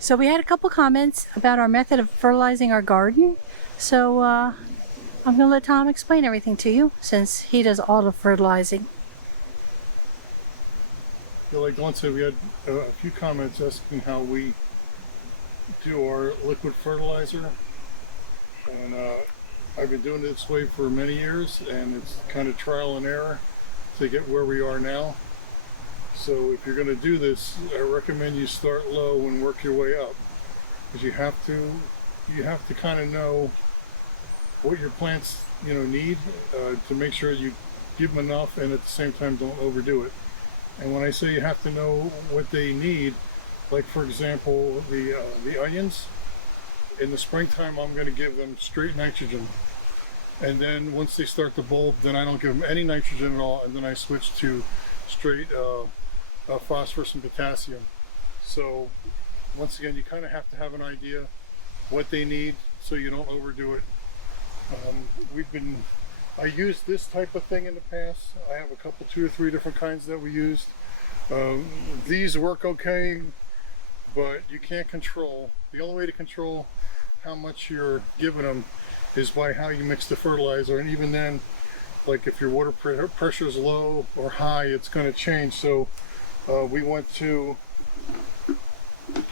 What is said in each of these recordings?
So we had a couple comments about our method of fertilizing our garden. So I'm going to let Tom explain everything to you since he does all the fertilizing. Yeah, like Dawn said, we had a few comments asking how we do our liquid fertilizer, and I've been doing it this way for many years, and it's kind of trial and error to get where we are now. So if you're going to do this, I recommend you start low and work your way up, because you have to kind of know what your plants need to make sure you give them enough, and at the same time don't overdo it. And when I say you have to know what they need, like for example the onions, in the springtime I'm going to give them straight nitrogen, and then once they start to bulb, then I don't give them any nitrogen at all, and then I switch to straight phosphorus and potassium. So once again, you kind of have to have an idea what they need so you don't overdo it. I used this type of thing in the past. I have a couple, 2 or 3 different kinds that we used. These work okay, but you can't control. The only way to control how much you're giving them is by how you mix the fertilizer, and even then, like if your water pressure is low or high, it's going to change. So we went to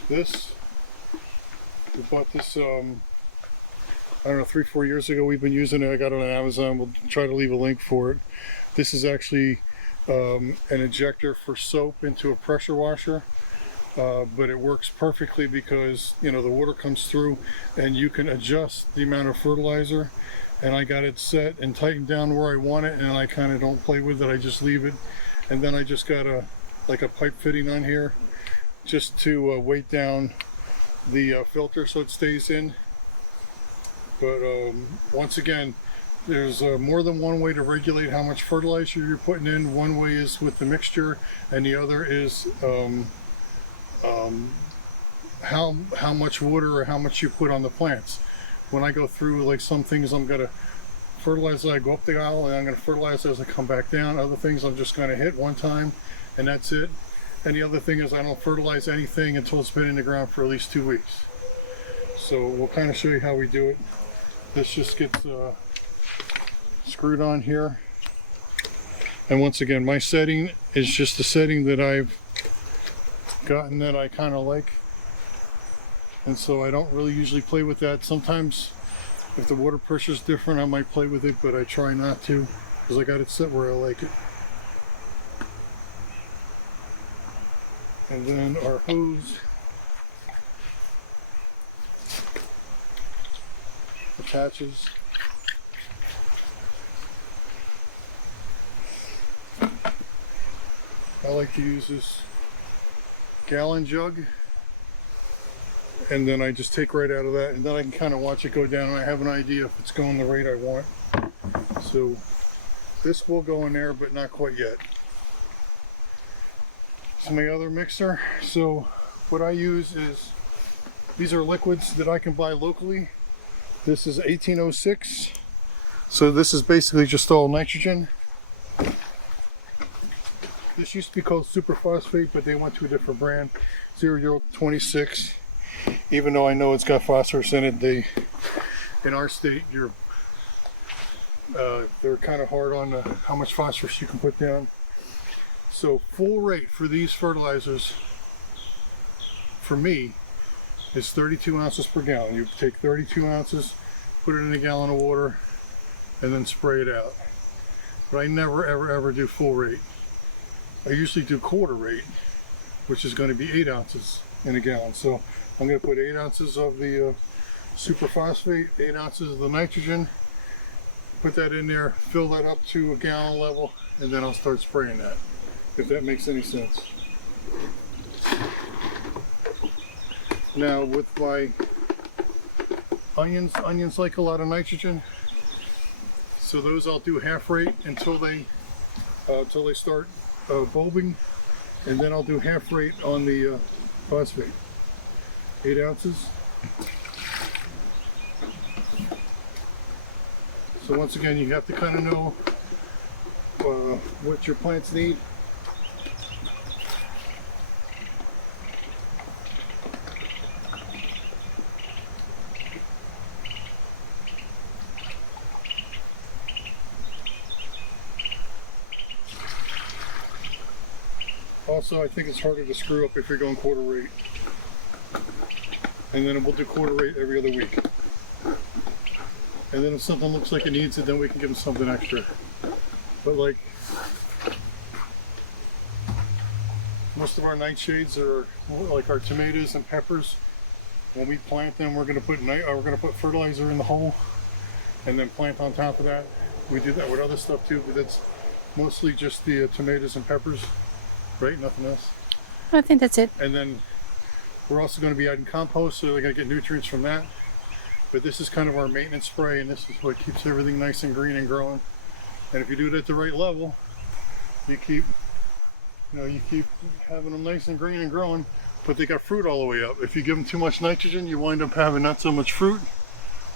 this. We bought this I don't know, 3-4 years ago. We've been using it. I got it on Amazon. We'll try to leave a link for it. This is actually an injector for soap into a pressure washer, but it works perfectly because the water comes through and you can adjust the amount of fertilizer, and I got it set and tightened down where I want it, and I kind of don't play with it. I just leave it, and then I just got a pipe fitting on here just to weight down the filter so it stays in. But once again, there's more than one way to regulate how much fertilizer you're putting in. One way is with the mixture, and the other is how much water or how much you put on the plants. When I go through, like some things I'm going to fertilize as I go up the aisle, and I'm going to fertilize as I come back down. Other things I'm just going to hit one time, and that's it. And the other thing is I don't fertilize anything until it's been in the ground for at least 2 weeks. So we'll kind of show you how we do it. This just gets screwed on here, and once again, my setting is just a setting that I've gotten that I kind of like, and so I don't really usually play with that. Sometimes if the water pressure is different, I might play with it, but I try not to because I got it set where I like it. And then our hose attaches. I like to use this gallon jug, and then I just take right out of that, and then I can kind of watch it go down, and I have an idea if it's going the rate I want. So this will go in there, but not quite yet. This is my other mixer. So what I use is, these are liquids that I can buy locally. This is 1806, so this is basically just all nitrogen. This used to be called superphosphate, but they went to a different brand, 0026. Even though I know it's got phosphorus in it, in our state, they're kind of hard on how much phosphorus you can put down. So full rate for these fertilizers, for me, is 32 ounces per gallon. You take 32 ounces, put it in a gallon of water, and then spray it out. But I never ever do full rate. I usually do quarter rate, which is going to be 8 ounces in a gallon. So I'm going to put 8 ounces of the superphosphate, 8 ounces of the nitrogen, put that in there, fill that up to a gallon level, and then I'll start spraying that, if that makes any sense. Now with my onions like a lot of nitrogen, so those I'll do half rate until they start bulbing, and then I'll do half rate on the phosphate. 8 ounces. So once again, you have to kind of know what your plants need. also I think it's harder to screw up if you're going quarter rate. And then we'll do quarter rate every other week. And then if something looks like it needs it, then we can give them something extra. But like, most of our nightshades are like our tomatoes and peppers. When we plant them, we're going to put fertilizer in the hole and then plant on top of that. We do that with other stuff too, but that's mostly just the tomatoes and peppers, right? Nothing else. I think that's it. And then we're also going to be adding compost, so they're going to get nutrients from that. But this is kind of our maintenance spray, and this is what keeps everything nice and green and growing. And if you do it at the right level, you keep having them nice and green and growing, but they got fruit all the way up. If you give them too much nitrogen, you wind up having not so much fruit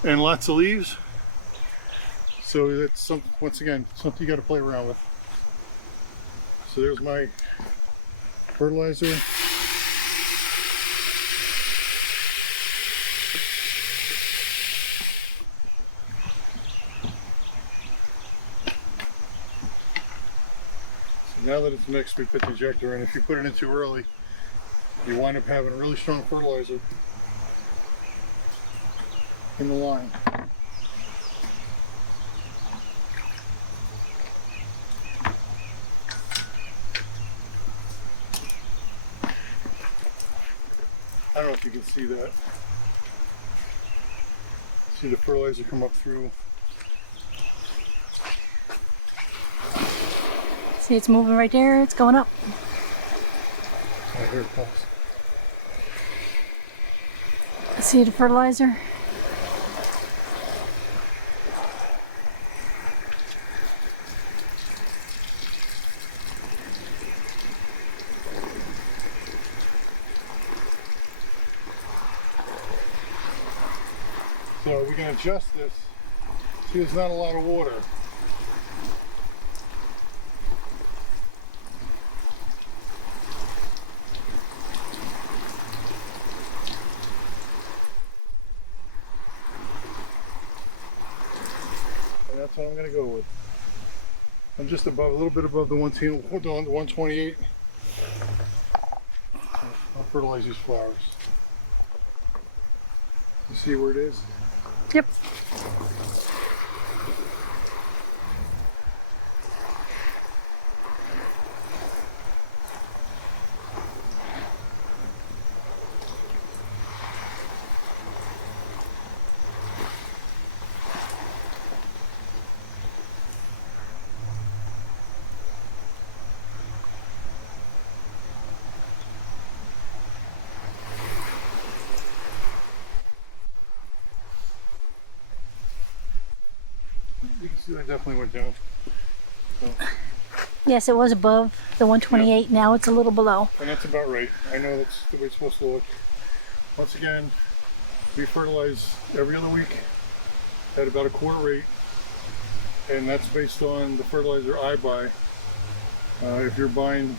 and lots of leaves. So that's once again something you got to play around with. So there's my fertilizer. Now that it's mixed, we put the injector in. If you put it in too early, you wind up having a really strong fertilizer in the line. I don't know if you can see that. See the fertilizer come up through. See, it's moving right there. It's going up. Oh, here it comes. See the fertilizer? So we can adjust this. See, there's not a lot of water. And that's what I'm going to go with. I'm just a little bit above the 128. I'll fertilize these flowers. You see where it is? Yep. You can see that definitely went down. So, Yes, it was above the 128. Yep. Now it's a little below. and that's about right. I know that's the way it's supposed to look. Once again, we fertilize every other week at about a quarter rate, and that's based on the fertilizer I buy. If you're buying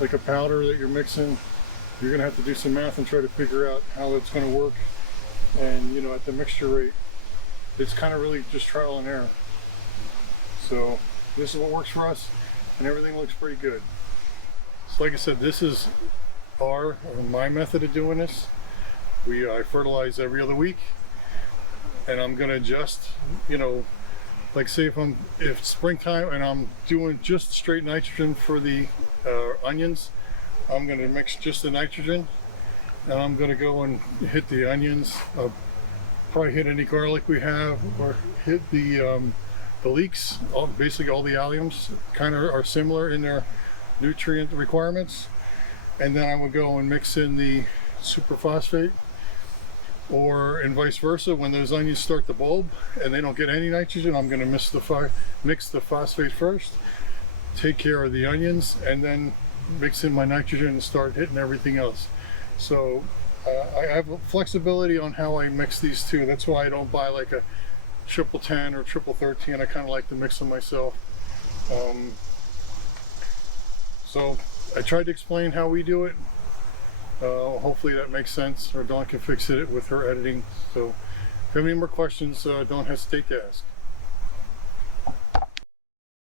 like a powder that you're mixing, you're going to have to do some math and try to figure out how it's going to work. And you know, at the mixture rate, it's kind of really just trial and error. So this is what works for us, and everything looks pretty good. So like I said, this is my method of doing this. I fertilize every other week, and I'm gonna adjust, you know, like say if it's springtime and I'm doing just straight nitrogen for the onions, I'm gonna mix just the nitrogen, and I'm gonna go and hit the onions, probably hit any garlic we have, or hit the leeks. Basically all the alliums kind of are similar in their nutrient requirements. And then I would go and mix in the superphosphate, and vice versa. When those onions start to bulb and they don't get any nitrogen, I'm going to mix the phosphate first, take care of the onions, and then mix in my nitrogen and start hitting everything else. So I have flexibility on how I mix these two. That's why I don't buy like a 1010 or 13. I kind of like to mix them myself. So I tried to explain how we do it. Hopefully that makes sense, or Dawn can fix it with her editing. So if you have any more questions, don't hesitate to ask.